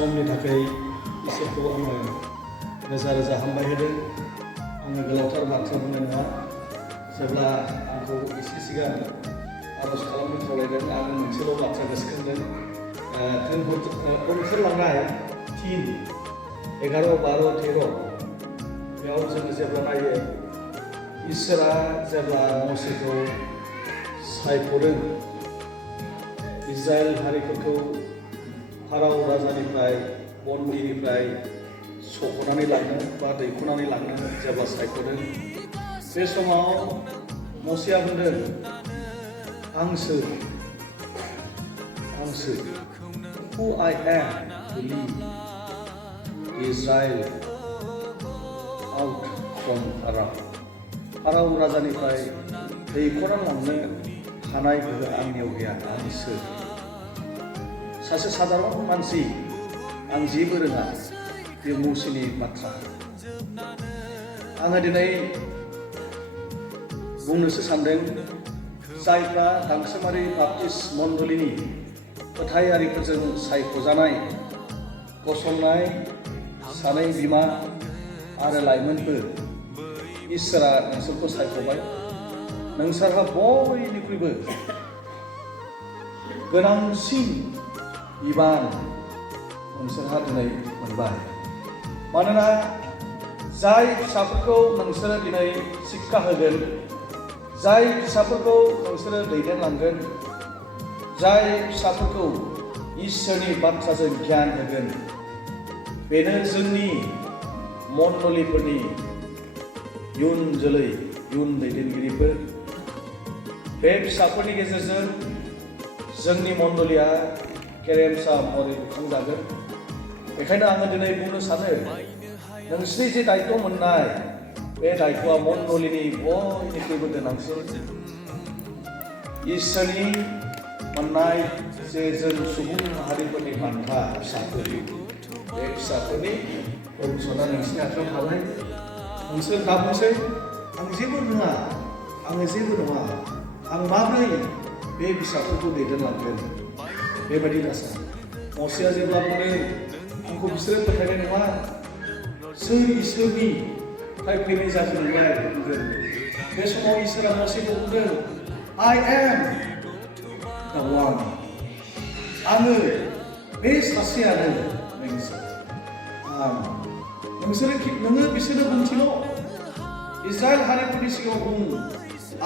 समनि थाखाय इसोरखौ आङो रोजा रोजा हामबाय होदों। आङो गोलावथार बाथ्रा बुंनाय नङा। जेब्ला आंखौ एसे सिगां आर'ज खालामनो खावलायदों, आं मोनसेल' बाथ्रा गोसोखांदों। ओंखारलांनाय 3, 11, 12, 13 बेयाव जोङो जेब्ला नायो, इसोरा जेब्ला मसेखौ सायख'दों इजराइल हारिफोरखौ फाराव राजानिफ्राय बन्दीनिफ्राय सख'नानै लांनो बा दैख'नानै लांनो जेब्ला सायख'दों, बे समाव मसेया बुंदों, आंसो who I am to lead Israel out from फाराव राजानिफ्राय दैख'ना लांनो हानाय गोहो आंनियाव गैया। आं सोर? सासे साधारन मानसि, आं जेबो रोङा। बे मसेनि बाथ्रा। आङो दिनै बुंनोसो सानदों, जायफ्रा गांसोमारि बाप्टिस्ट मण्डलीनि फोथायारिफोरजों सायख'जानाय गसंनाय सानै बिमा आरो लाइमोनफोर, इसोरा नोंसोरखौ सायख'बाय। नोंसोरहा बयनिख्रुइबो गोनांसिन बिबान नोंसोरहा दिनै मोनबाय। मानोना जाय फिसाफोरखौ नोंसोरो दिनै शिक्षा होगोन, जाय फिसाफोरखौ नोंसोरो दैदेनलांगोन, जाय फिसाफोरखौ इसोरनि बाथ्राजों गियान होगोन, बेनो जोंनि मण्डलीफोरनि इयुन जोलै, इयुन दैदेनगिरिफोर। बे फिसाफोरनि गेजेरजों जोंनि मण्डलीया गेरेमसा महरै लुखांजागोन। बेखायनो आङो दिनै बुंनो सानो, नोंसिनि जे दायित्व मोननाय, बे दायित्वआ मण्डलीनि बयनिख्रुइबो गोनांसिन। इसोरनि मोननाय जे जों सुबुं माहारिफोरनि बान्था फिसाफोर, बे फिसाफोरनि भबिसतआ नोंसिनि आखायाव थाबाय। नोंसोर दा बुंसै, आं जेबो रोङा, आङो जेबो नङा, आं माबोरै बे फिसाफोरखौ दैदेनलांगोन? बेबायदि दासा। मसेया जेब्ला बुंदों, आंखौ बिसोरो फोथायनाय नङा, सोर इसोरनिफ्राय फैनाय जाथों नोंलाय बुंगोन। बे समाव इसोरा मसेखौ बुंदों, I am the one। आङो बे सासेयानो नोंसोर। नोङो बिसोरनो बुंथिल', इजराइल हारिफोरनि सिगाङाव बुं,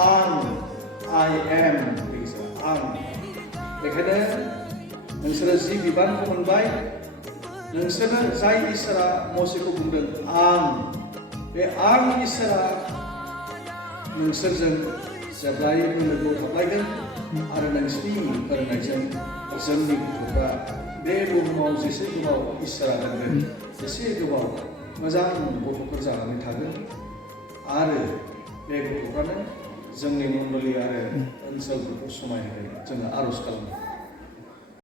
आं I am आं। बेखायनो नोंसोरो जि बिबानखौ मोनबाय, नोंसोरनो जाय इसोरा मसेखौ बुंदों, आं, बे आं इसोरा नोंसोरजों जेब्लायबो लोगोआव थाफ्लायगोन। आरो नोंसिनि फोरोंनायजों जोंनि गथ'फ्रा बे बुहुमाव जेसे गोबाव इसोरा दोनगोन, एसे गोबाव मोजां गथ'फोर जानानै थागोन। आरो बे गथ'फ्रानो जोंनि मण्डली आरो ओनसोलफोरखौ समायहोगोन। जोङो आर'ज खालामो।